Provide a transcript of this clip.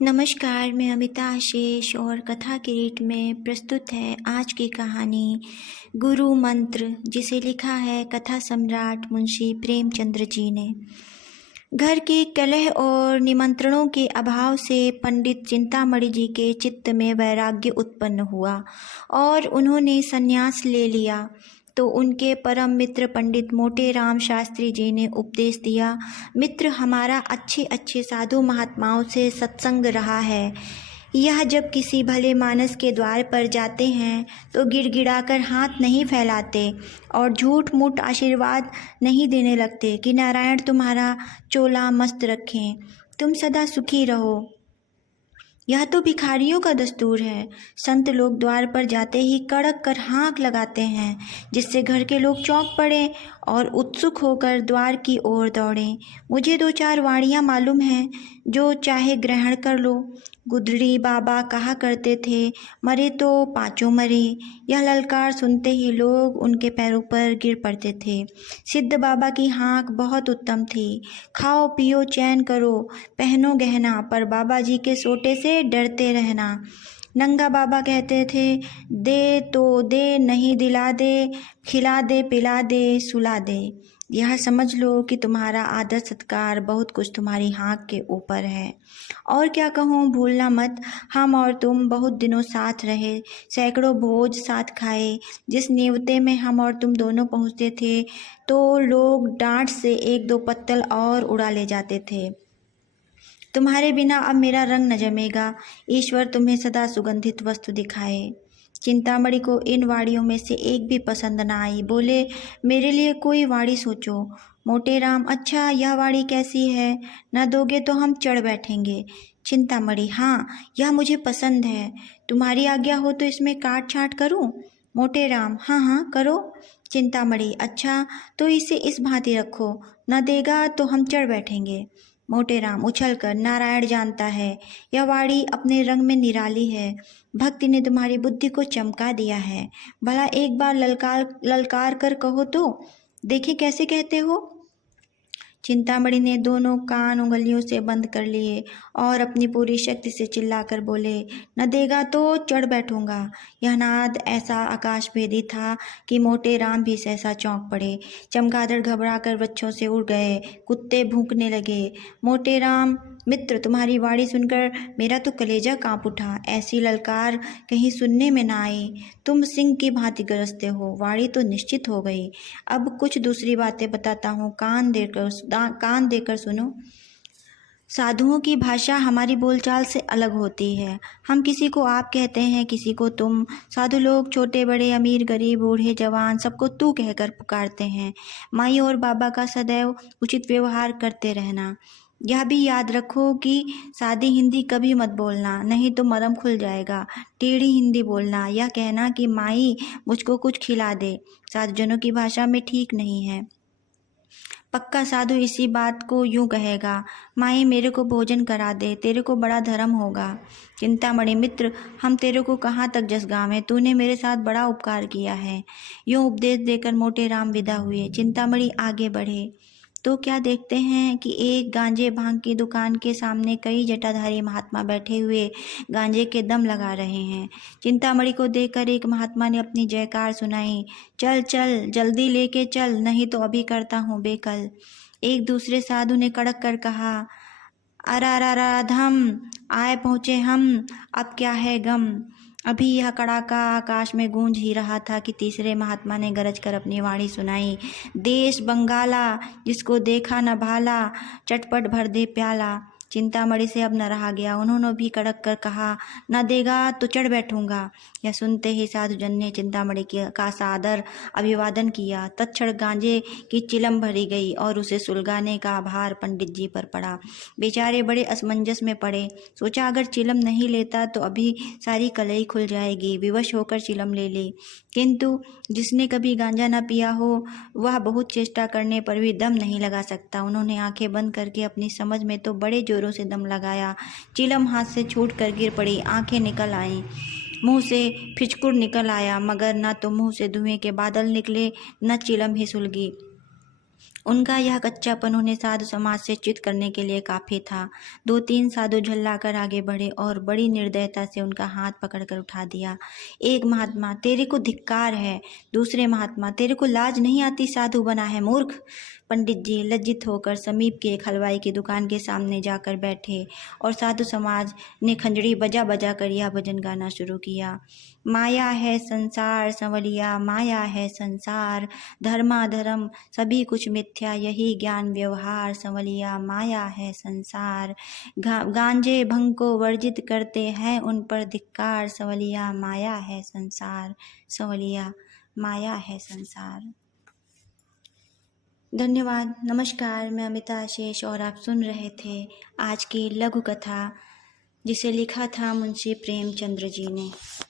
नमस्कार, मैं अमिता आशीष और कथा किरीट में प्रस्तुत है आज की कहानी गुरु मंत्र, जिसे लिखा है कथा सम्राट मुंशी प्रेमचंद्र जी ने। घर की कलह और निमंत्रणों के अभाव से पंडित चिंतामणि जी के चित्त में वैराग्य उत्पन्न हुआ और उन्होंने संन्यास ले लिया। तो उनके परम मित्र पंडित मोटे राम शास्त्री जी ने उपदेश दिया, मित्र, हमारा अच्छे अच्छे साधु महात्माओं से सत्संग रहा है। यह जब किसी भले मानस के द्वार पर जाते हैं तो गिड़गिड़ाकर हाथ नहीं फैलाते और झूठ मूठ आशीर्वाद नहीं देने लगते कि नारायण तुम्हारा चोला मस्त रखें, तुम सदा सुखी रहो। यह तो भिखारियों का दस्तूर है। संत लोग द्वार पर जाते ही कड़क कर हाँक लगाते हैं, जिससे घर के लोग चौंक पड़े और उत्सुक होकर द्वार की ओर दौड़ें। मुझे 2-4 वाणियाँ मालूम हैं, जो चाहे ग्रहण कर लो। गुदड़ी बाबा कहा करते थे, मरे तो पांचों मरे। यह ललकार सुनते ही लोग उनके पैरों पर गिर पड़ते थे। सिद्ध बाबा की हाँक बहुत उत्तम थी, खाओ पियो चैन करो, पहनो गहना, पर बाबा जी के सोटे से डरते रहना। नंगा बाबा कहते थे, दे तो दे, नहीं दिला दे, खिला दे पिला दे सुला दे। यह समझ लो कि तुम्हारा आदर सत्कार बहुत कुछ तुम्हारी हाँक के ऊपर है। और क्या कहूँ, भूलना मत, हम और तुम बहुत दिनों साथ रहे, सैकड़ों भोज साथ खाए। जिस नेवते में हम और तुम दोनों पहुँचते थे तो लोग डांट से 1-2 पत्तल और उड़ा ले जाते थे। तुम्हारे बिना अब मेरा रंग न जमेगा। ईश्वर तुम्हें सदा सुगंधित वस्तु दिखाए। चिंतामणि को इन वाड़ियों में से एक भी पसंद न आई। बोले, मेरे लिए कोई वाड़ी सोचो। मोटे राम, अच्छा यह वाड़ी कैसी है? न दोगे तो हम चढ़ बैठेंगे। चिंतामणि, हाँ यह मुझे पसंद है, तुम्हारी आज्ञा हो तो इसमें काट छाँट करूं? मोटे राम, हाँ हाँ करो। चिंतामणि, अच्छा तो इसे इस भांति रखो, न देगा तो हम चढ़ बैठेंगे। मोटे राम उछल कर, नारायण जानता है, यह वाड़ी अपने रंग में निराली है। भक्ति ने तुम्हारी बुद्धि को चमका दिया है। भला एक बार ललकार कर कहो तो देखे कैसे कहते हो। चिंतामणि ने दोनों कान उंगलियों से बंद कर लिए और अपनी पूरी शक्ति से चिल्लाकर बोले, न देगा तो चढ़ बैठूंगा। यह नाद ऐसा आकाशभेदी था कि मोटे राम भी सहसा चौंक पड़े। चमगादड़ घबराकर वृक्षों से उड़ गए, कुत्ते भौंकने लगे। मोटे राम, मित्र, तुम्हारी वाणी सुनकर मेरा तो कलेजा कांप उठा। ऐसी ललकार कहीं सुनने में ना आई। तुम सिंह की भांति गरजते हो। वाणी तो निश्चित हो गई। अब कुछ दूसरी बातें बताता हूँ, कान देकर सुनो। साधुओं की भाषा हमारी बोलचाल से अलग होती है। हम किसी को आप कहते हैं, किसी को तुम। साधु लोग छोटे बड़े, अमीर गरीब, बूढ़े जवान, सबको तू कहकर पुकारते हैं। माई और बाबा का सदैव उचित व्यवहार करते रहना। यह भी याद रखो कि सादी हिंदी कभी मत बोलना, नहीं तो मरम खुल जाएगा। टेढ़ी हिंदी बोलना, यह कहना कि माई मुझको कुछ खिला दे, साधुजनों की भाषा में ठीक नहीं है। पक्का साधु इसी बात को यूं कहेगा, माई मेरे को भोजन करा दे, तेरे को बड़ा धर्म होगा। चिंतामणि, मित्र, हम तेरे को कहाँ तक जस गावें, तूने मेरे साथ बड़ा उपकार किया है। यूं उपदेश देकर मोटे राम विदा हुए। चिंतामणि आगे बढ़े तो क्या देखते हैं कि एक गांजे भांग की दुकान के सामने कई जटाधारी महात्मा बैठे हुए गांजे के दम लगा रहे हैं। चिंतामणि को देखकर एक महात्मा ने अपनी जयकार सुनाई, चल चल जल्दी लेके चल, नहीं तो अभी करता हूँ बेकल। एक दूसरे साधु ने कड़क कर कहा, अराराराधम, आए पहुँचे हम, अब क्या है गम। अभी यह कड़ाका आकाश में गूंज ही रहा था कि तीसरे महात्मा ने गरज कर अपनी वाणी सुनाई, देश बंगाला, जिसको देखा न भाला, चटपट भर दे प्याला। चिंतामणि से अब न रहा गया। उन्होंने भी कड़क कर कहा, न देगा तो चढ़ बैठूंगा। यह सुनते ही साधुजन ने चिंतामणि का सादर अभिवादन किया। तत्क्षण गांजे की चिलम भरी गई और उसे सुलगाने का भार पंडित जी पर पड़ा। बेचारे बड़े असमंजस में पड़े। सोचा अगर चिलम नहीं लेता तो अभी सारी कलई खुल जाएगी। विवश होकर चिलम ले ली, किंतु जिसने कभी गांजा न पिया हो वह बहुत चेष्टा करने पर भी दम नहीं लगा सकता। उन्होंने आंखें बंद करके अपनी समझ में तो बड़े जोरों से दम लगाया। चिलम हाथ से छूट कर गिर पड़ी, आंखें निकल आईं, मुंह से फिचकुर निकल आया, मगर न तो मुंह से धुएं के बादल निकले, न चिलम ही सुलगी। उनका यह कच्चापन उन्हें साधु समाज से च्युत करने के लिए काफ़ी था। 2-3 साधु झल्लाकर आगे बढ़े और बड़ी निर्दयता से उनका हाथ पकड़कर उठा दिया। एक महात्मा, तेरे को धिक्कार है। दूसरे महात्मा, तेरे को लाज नहीं आती, साधु बना है मूर्ख। पंडित जी लज्जित होकर समीप के एक हलवाई की दुकान के सामने जाकर बैठे और साधु समाज ने खंजड़ी बजा बजा कर यह भजन गाना शुरू किया। माया है संसार संवलिया, माया है संसार, धर्माधर्म सभी कुछ मिथ्या, यही ज्ञान व्यवहार संवलिया, माया है संसार। गांजे भंग को वर्जित करते हैं, उन पर धिक्कार संवलिया, माया है संसार संवलिया, माया है संसार। धन्यवाद। नमस्कार, मैं अमिता आशीष और आप सुन रहे थे आज की लघु कथा जिसे लिखा था मुंशी प्रेमचंद्र जी ने।